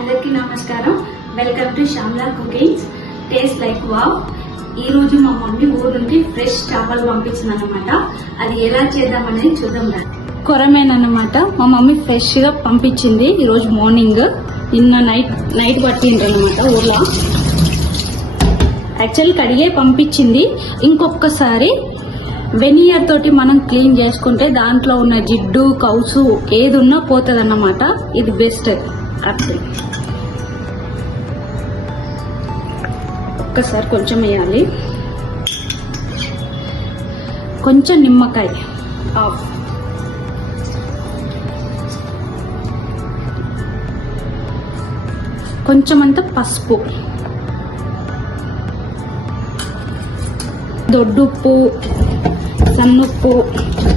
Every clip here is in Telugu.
అందరికీ నమస్కారం. Welcome to Shyamla cookings. Taste like wow. ఈ రోజు మా మమ్మీ ఊరు నుండి ఫ్రెష్ చేపలు పంపించింది అనమాట. అది ఎలా చేద్దామనేది చూద్దాం. కొరమేన్ అన్నమాట మా మమ్మీ ఫ్రెష్ గా పంపించింది ఈ రోజు మార్నింగ్. నిన్న నైట్ పట్టిండ్రు అనమాట ఊర్లో. యాక్చువల్ కడిగే పంపించింది. ఇంకొకసారి వెనియర్ తోటి మనం క్లీన్ చేసుకుంటే దాంట్లో ఉన్న జిడ్డు కౌసు ఏది ఉన్నా పోతుంది అన్నమాట. ఇది బెస్ట్. ఒక్కసారి కొంచెం వేయాలి. కొంచెం నిమ్మకాయ ఆఫ్, కొంచెం అంత పసుపు, దొడ్డుప్పు, సన్నుప్పు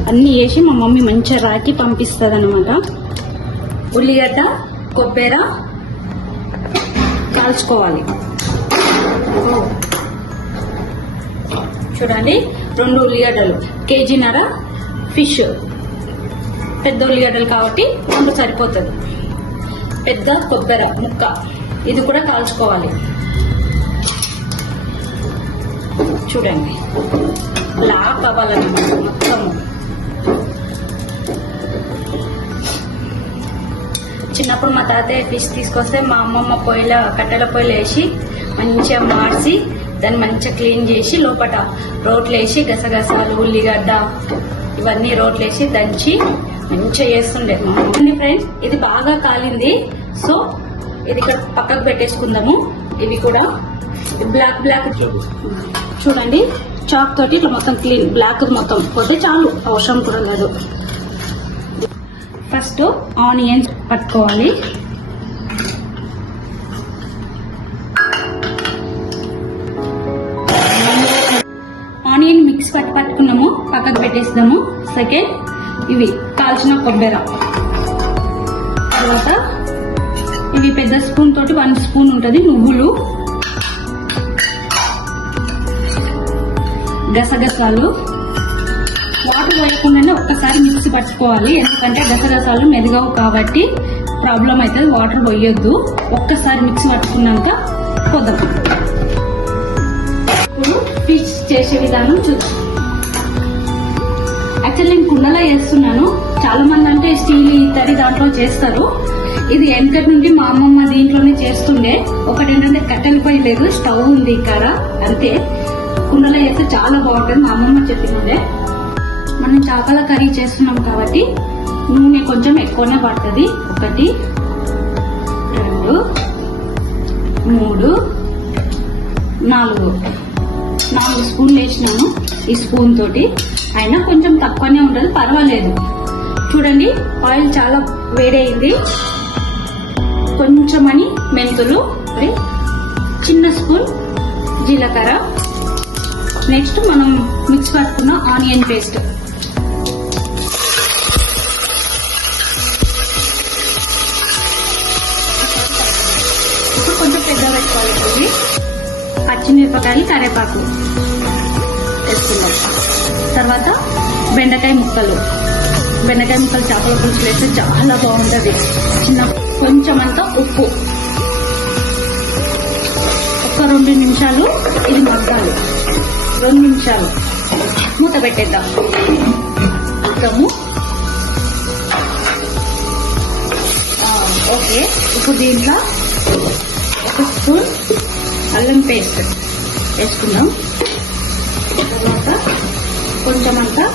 అన్ని వేసి మా మమ్మీ మంచిగా రాకి పంపిస్తుంది అనమాట. ఉల్లిగడ్డ, కొబ్బరి కాల్చుకోవాలి. చూడండి, 2 ఉల్లిగడ్డలు, కేజీన్నర ఫిష్. పెద్ద ఉల్లిగడ్డలు కాబట్టి 2 సరిపోతుంది. పెద్ద కొబ్బరి ముక్క, ఇది కూడా కాల్చుకోవాలి. చూడండి, బ్లాక్ అవ్వాలన్నమాట మొత్తము. చిన్నప్పుడు మా తాతయ్య ఫిష్ తీసుకొస్తే మా అమ్మమ్మ కట్టెల పొయ్యిలో వేసి మంచిగా మార్చి దాన్ని మంచిగా క్లీన్ చేసి లోపల రోట్లు వేసి గసగసాలు, ఉల్లిగడ్డ ఇవన్నీ రోట్లు వేసి దంచి మంచిగా చేస్తుండే మా మమ్మీ. ఫ్రెండ్స్, ఇది బాగా కాలింది. సో ఇది ఇక్కడ పక్కకు పెట్టేసుకుందాము. ఇవి కూడా బ్లాక్ చూడండి, చాక్ తోటి ఇట్లా మొత్తం క్లీన్ బ్లాక్ మొత్తం పోతే చాలు, అవసరం కూడా లేదు. ఫస్ట్ ఆనియన్స్ పట్టుకోవాలి. ఆనియన్ మిక్స్ పట్టుకున్నాము, పక్కకు పెట్టేస్తాము. సెకండ్, ఇవి కాల్చిన కొబ్బరి. తర్వాత ఇవి పెద్ద స్పూన్ తోటి 1 స్పూన్ ఉంటుంది నువ్వులు, గసగసాలు. వాటర్ వేయకుండానే ఒక్కసారి మిక్సీ పట్టుకోవాలి, ఎందుకంటే గసగసాలు మెదగవు కాబట్టి ప్రాబ్లం అవుతుంది. వాటర్ పోయొద్దు. ఒక్కసారి మిక్సీ పట్టుకున్నాక పోదాం. ఇప్పుడు ఫిష్ చేసే విధానం చూద్దాం. యాక్చువల్లీ నేను కుండలో చేస్తున్నాను. చాలా మంది అంటే స్టీల్, ఇత్తడి దాంట్లో చేస్తారు. ఇది వెనకటి నుండి మా అమ్మమ్మ దీంట్లోనే చేస్తుండే. ఒకటి ఏంటంటే కట్టెల పొయ్యి లేదు, స్టవ్ ఉంది ఇక్కడ, అంతే. కుండలో చేస్తే చాలా బాగుంటుంది, మా అమ్మమ్మ చెప్పిందే. మనం చేపల కర్రీ చేస్తున్నాం కాబట్టి నూనె కొంచెం ఎక్కువనే పడుతుంది. 1 2 3 4 స్పూన్లు వేసినాను ఈ స్పూన్ తోటి. అయినా కొంచెం తక్కువనే ఉంటుంది, పర్వాలేదు. చూడండి, ఆయిల్ చాలా వేడైంది. కొంచెమని మెంతులు, చిన్న స్పూన్ జీలకర్ర. నెక్స్ట్ మనం మిక్స్ పట్టుకున్న ఆనియన్ పేస్ట్. ఇప్పుడు కొంచెం పెద్ద పెట్టుకోవాలి. పచ్చిమిరపకాయలు, కరివేపాకు వేసుకున్నాం. తర్వాత బెండకాయ ముక్కలు చేపల పులుసు వేస్తే చాలా బాగుంటుంది. కొంచెం అంతా ఉప్పు. 2 నిమిషాలు ఇది మగ్గాలి. 2 నిమిషాలు మూత పెట్టేద్దాం. ఓకే, ఇప్పుడు దీంట్లో 1 స్పూన్ అల్లం పేస్ట్ వేసుకుందాం. తర్వాత కొంచెం అంతా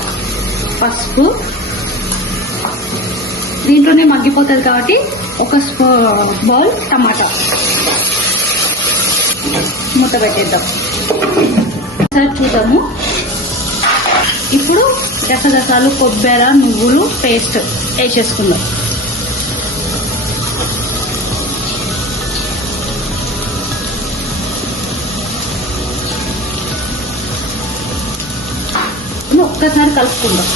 పసుపు. దీంట్లోనే మగ్గిపోతుంది కాబట్టి 1 బౌల్ టమాటా. మూత పెట్టేద్దాం. ఒకసారి చూద్దాము. ఇప్పుడు గసగసాలు, కొబ్బరి, నువ్వులు పేస్ట్ వేసేసుకుందాం. ఒక్కసారి కలుపుకుందాం.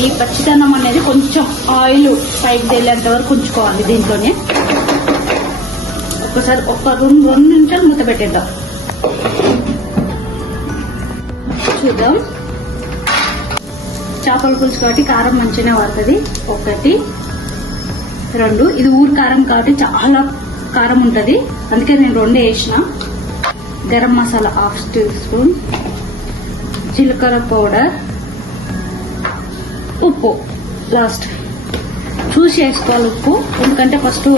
ఈ పచ్చిదనం అనేది కొంచెం ఆయిల్ పైకి తేలేంత వరకు ఉంచుకోవాలి దీంట్లోనే. ఒకసారి 2 నిమిషాలు మూత పెట్టేద్దాం. చూద్దాం. చేపల పులుసు కాబట్టి కారం మంచిగానే పడుతుంది. 1 2 ఇది ఊరు కారం కాబట్టి చాలా కారం ఉంటది, అందుకే నేను 2 వేసిన. గరం మసాలా 1/2 టీ స్పూన్, జీలకర్ర పౌడర్, ఉప్పు లాస్ట్ చూసి వేసుకోవాలి ఉప్పు, ఎందుకంటే ఫస్ట్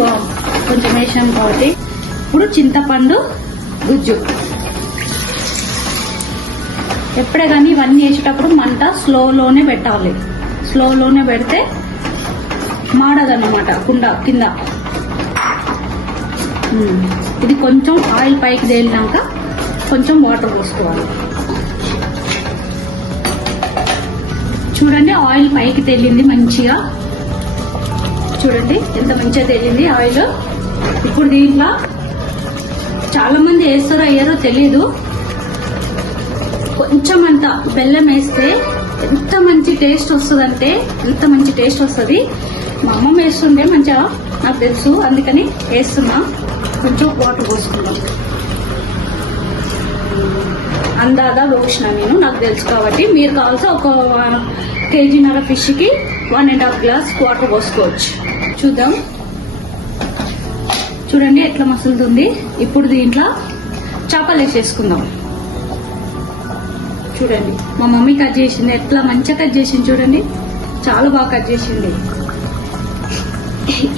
కొంచెం వేసాం కాబట్టి. ఇప్పుడు చింతపండు గుజ్జు. ఎప్పుడే కానీ ఇవన్నీ వేసేటప్పుడు మంట స్లోలోనే పెట్టాలి. స్లోలోనే పెడితే మాడదన్నమాట కుండ కింద. ఇది కొంచెం ఆయిల్ పైకి తేలినాక కొంచెం వాటర్ పోసుకోవాలి. చూడండి ఆయిల్ పైకి తేలింది మంచిగా, చూడండి ఎంత మంచిగా తేలింది ఆయిల్. ఇప్పుడు దీంట్లో చాలా మంది వేస్తారో అయ్యారో తెలీదు, కొంచెం అంత బెల్లం వేస్తే ఎంత మంచి టేస్ట్ వస్తుందంటే ఎంత మంచి టేస్ట్ వస్తుంది. మా అమ్మమ్మ వేస్తుండే మంచిగా నాకు తెలుసు, అందుకని వేస్తున్నా. కొంచెం వాటర్ పోసుకున్నాం, అందాగా పోసిన నేను, నాకు తెలుసు కాబట్టి. మీరు కావాల్సిన 1 కేజీన్నర ఫిష్ కి 1.5 గ్లాస్ వాటర్ పోసుకోవచ్చు. చూద్దాం, చూడండి ఎట్లా మసులుతుంది. ఇప్పుడు దీంట్లో చేపలు వేసేసుకుందాం. చూడండి మా మమ్మీ కట్ చేసింది, ఎట్లా మంచిగా కట్ చేసింది చూడండి, చాలా బాగా కట్ చేసింది.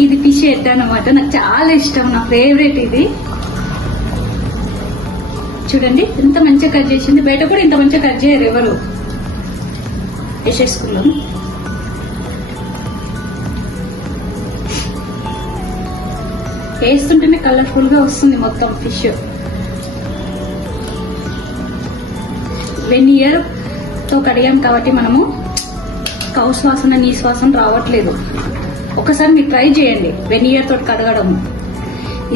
ఇది ఫిష్ హెడ్ అన్నమాట, నాకు చాలా ఇష్టం, నా ఫేవరెట్ ఇది. చూడండి ఎంత మంచిగా కట్ చేసింది, బయట కూడా ఇంత మంచిగా కట్ చేయరు ఎవరు. వేసేసుకుందాం. వేస్తుంటేనే కలర్ఫుల్ గా వస్తుంది మొత్తం ఫిష్. వెనియర్ తో కడిగాం కాబట్టి మనము కౌస్ వాసన నీసు వాసన రావట్లేదు. ఒకసారి మీరు ట్రై చేయండి వెనియర్ తోటి కడగడం.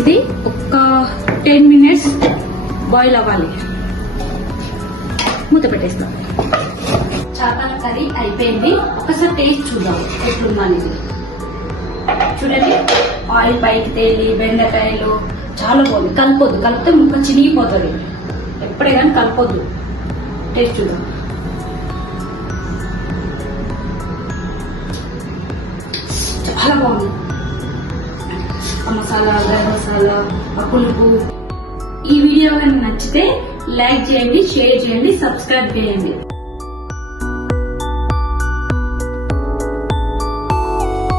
ఇది ఒక 10 మినిట్స్ బాయిల్ అవ్వాలి. మూత పెట్టేస్తాం. చేపల కర్రీ అయిపోయింది. ఒకసారి టేస్ట్ చూద్దాం ఎట్లుందనేది. చూడండి ఆయిల్ పైకి తేలి, బెండకాయలు చాలా బాగుంది. కలపొద్దు, కలిపితే ముక్క చినిగిపోతుంది. ఎప్పుడే కానీ కలపొద్దు. టేస్ట్ చూద్దాం. చాలా బాగుంది. ఆ మసాలా, గరం మసాలా, ఆ పులుపు. ఈ వీడియో కానీ నచ్చితే లైక్ చేయండి, షేర్ చేయండి, సబ్స్క్రైబ్ చేయండి.